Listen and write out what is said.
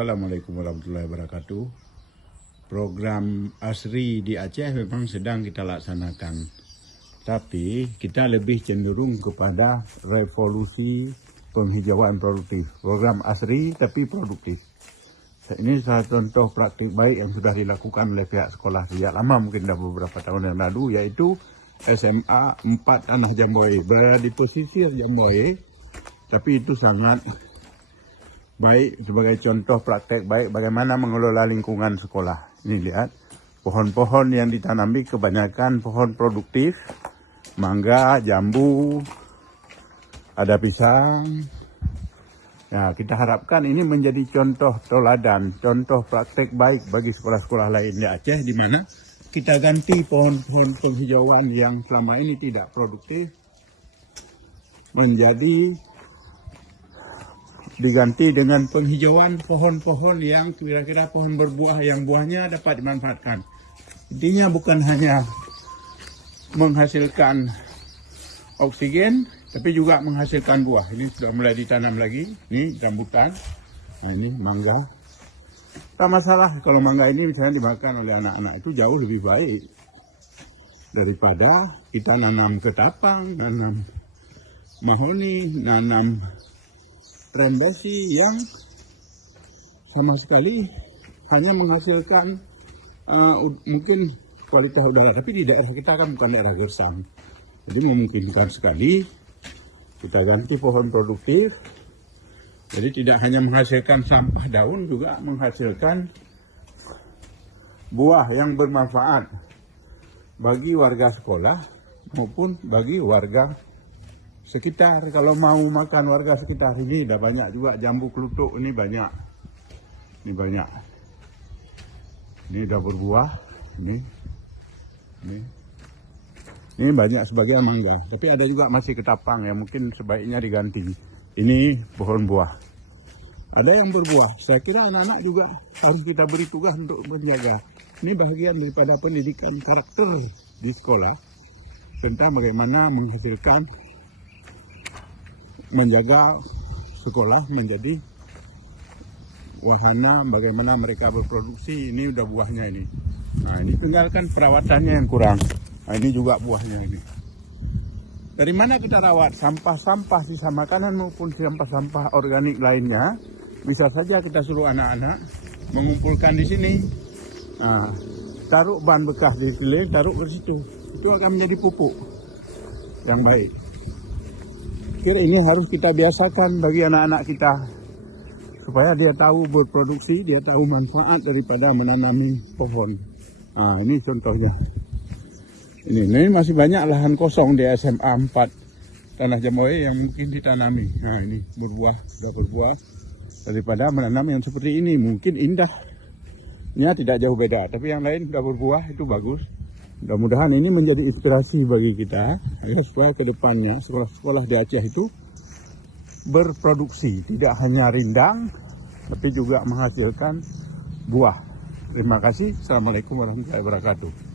Assalamualaikum warahmatullahi wabarakatuh. Program ASRI di Aceh memang sedang kita laksanakan. Tapi kita lebih cenderung kepada revolusi penghijauan produktif. Program ASRI tapi produktif. Ini salah contoh praktik baik yang sudah dilakukan oleh pihak sekolah sejak lama, mungkin dah beberapa tahun yang lalu, yaitu SMA 4 Tanah Jamboe. Berada di pesisir Jamboe, tapi itu sangat baik sebagai contoh praktek baik bagaimana mengelola lingkungan sekolah. Ini lihat, pohon-pohon yang ditanami kebanyakan pohon produktif, mangga, jambu, ada pisang. Nah, kita harapkan ini menjadi contoh teladan, contoh praktek baik bagi sekolah-sekolah lain di Aceh, di mana kita ganti pohon-pohon penghijauan yang selama ini tidak produktif diganti dengan penghijauan pohon-pohon yang kira-kira pohon berbuah yang buahnya dapat dimanfaatkan. Intinya bukan hanya menghasilkan oksigen, tapi juga menghasilkan buah. Ini sudah mulai ditanam lagi. Ini rambutan. Nah, ini mangga. Tak masalah kalau mangga ini misalnya dimakan oleh anak-anak, itu jauh lebih baik daripada kita nanam ketapang, nanam mahoni, nanam rendesi yang sama sekali hanya menghasilkan mungkin kualitas udara, tapi di daerah kita kan bukan daerah gersang, jadi memungkinkan sekali kita ganti pohon produktif, jadi tidak hanya menghasilkan sampah daun, juga menghasilkan buah yang bermanfaat bagi warga sekolah maupun bagi warga sekitar. Kalau mau makan warga sekitar ini udah banyak juga jambu kelutuk, ini banyak, ini udah berbuah, ini banyak sebagian mangga, tapi ada juga masih ketapang yang mungkin sebaiknya diganti. Ini pohon buah, ada yang berbuah. Saya kira anak-anak juga harus kita beri tugas untuk menjaga. Ini bagian daripada pendidikan karakter di sekolah tentang bagaimana menjaga sekolah menjadi wahana bagaimana mereka berproduksi. Ini udah buahnya ini. Nah, ini tinggalkan perawatannya yang kurang. Nah, ini juga buahnya ini. Dari mana kita rawat? Sampah-sampah sisa makanan maupun sampah-sampah organik lainnya bisa saja kita suruh anak-anak mengumpulkan di sini. Nah, taruh bahan bekas di sini, taruh ke situ. Itu akan menjadi pupuk yang baik. Kira ini harus kita biasakan bagi anak-anak kita supaya dia tahu berproduksi, dia tahu manfaat daripada menanami pohon. Nah, ini contohnya. Ini masih banyak lahan kosong di SMA 4 Tanah Jamboe yang mungkin ditanami. Nah, ini sudah berbuah. Daripada menanam yang seperti ini, mungkin indahnya tidak jauh beda, tapi yang lain sudah berbuah, itu bagus. Mudah-mudahan ini menjadi inspirasi bagi kita, agar supaya ke depannya sekolah-sekolah di Aceh itu berproduksi, tidak hanya rindang, tapi juga menghasilkan buah. Terima kasih. Assalamualaikum warahmatullahi wabarakatuh.